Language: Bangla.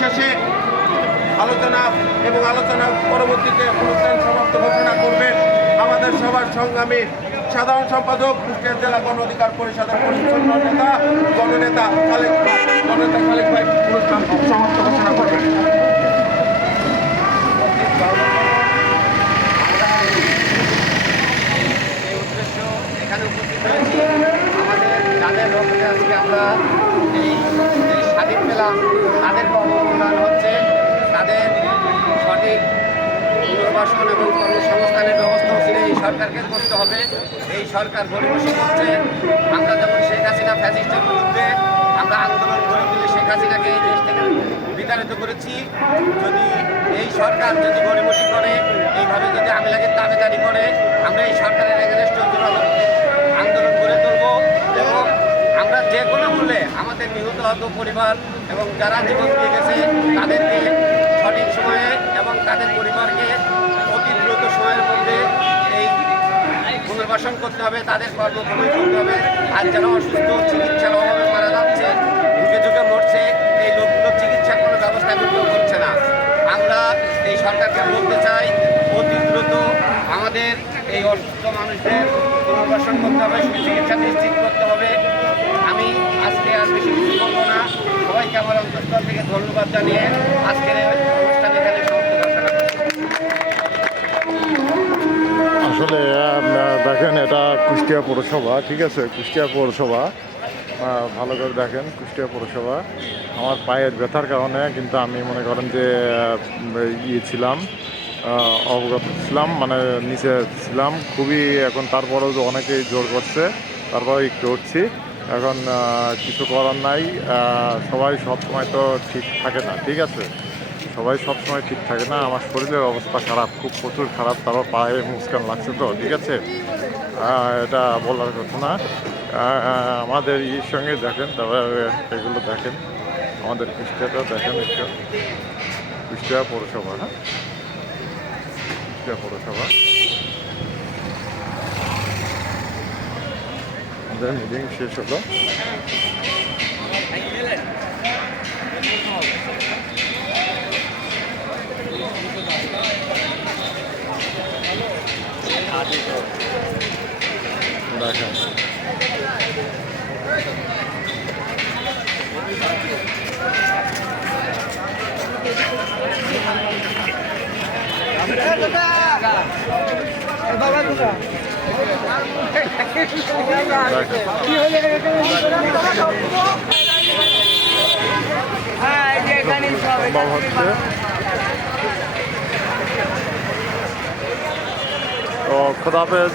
শেষে আলোচনা এবং আলোচনা পরবর্তীতে অনুষ্ঠান সমাপ্ত ঘোষণা করবেন আমাদের সবার সংগ্রামী সাধারণ সম্পাদক কুষ্টিয়া জেলা গণ অধিকার পরিষদের পরিচ্ছন্ন নেতা গণনেতা খালেক ভাই অনুষ্ঠান সমাপ্ত ঘোষণা করবেন। এখানে উপস্থিত হয়েছি আমাদের যাদের রক্তে আজকে আমরা এই স্বাধীন পেলাম তাদের কর্মসংস্থান হচ্ছে তাদের সঠিক পুনর্বাসন এবং কর্মসংস্থানের ব্যবস্থা হচ্ছে এই সরকারকে করতে হবে। এই সরকার গরিবসী করছে। আমরা যেমন শেখ হাসিনা ফ্যাসিস্টের বিরুদ্ধে আমরা আন্দোলন করে তুলে শেখ হাসিনাকে এই দেশ থেকে বিতাড়িত করেছি। যদি এই সরকার যদি গরিবসী করে এইভাবে যদি আমিলাগের দাবিদারি করে আমরা এই সরকারের এগেনস্ট আন্দোলন করে তুলব এবং আমরা যে কোনো মূল্যে আমাদের নিহত হত পরিবার এবং যারা জীবন দিয়ে গেছে তাদেরকে সঠিক সময়ে এবং তাদের পরিবারকে অতি দ্রুত সময়ের মধ্যে এই পুনর্বাসন করতে হবে, তাদের কর্মভূমি করতে হবে। আর যারা অসুস্থ চিকিৎসার অভাবে মারা যাচ্ছে, ঝুঁকে ঝুঁকে মরছে, এই লোকগুলোর চিকিৎসার কোনো ব্যবস্থা কিন্তু করছে না। আমরা এই সরকারকে বলতে চাই অতি দ্রুত আমাদের এই অসুস্থ মানুষদের পুনর্বাসন করতে হবে, সুচিকিৎসা নিশ্চিত করতে হবে। আমি আজকে আর বেশি কিছু বলবো না। সবাইকে আমার অন্তঃস্থল থেকে ধন্যবাদ জানিয়ে আজকের অনুষ্ঠান এখানে সমাপ্ত ঘোষণা করছি। আসলে দেখেন এটা কুষ্টিয়া পৌরসভা, ঠিক আছে, কুষ্টিয়া পৌরসভা ভালো করে দেখেন কুষ্টিয়া পৌরসভা। আমার পায়ের ব্যথার কারণে কিন্তু আমি মনে করেন যে ছিলাম অবগত ছিলাম, মানে নিচে ছিলাম খুবই। এখন তারপরেও অনেকেই জোর করছে, তারপরে একটু উঠছি। এখন কিছু করার নাই। সবাই সবসময় তো ঠিক থাকে না, ঠিক আছে, সবাই সবসময় ঠিক থাকে না। আমার শরীরের অবস্থা খারাপ, খুব প্রচুর খারাপ। তারপর পায়ে মুস্কান লাগছে তো, ঠিক আছে, এটা বলার কথা না। আমাদের ইর সঙ্গে দেখেন, তারপর এগুলো দেখেন, আমাদের কুষ্টিয়াটা দেখেন একটু। কুষ্টিয়া পৌরসভা, হ্যাঁ, কুষ্টিয়া পৌরসভা। আমাদের মিটিং শেষ হলো। দেখেন হচ্ছে তো খোদাফেজ।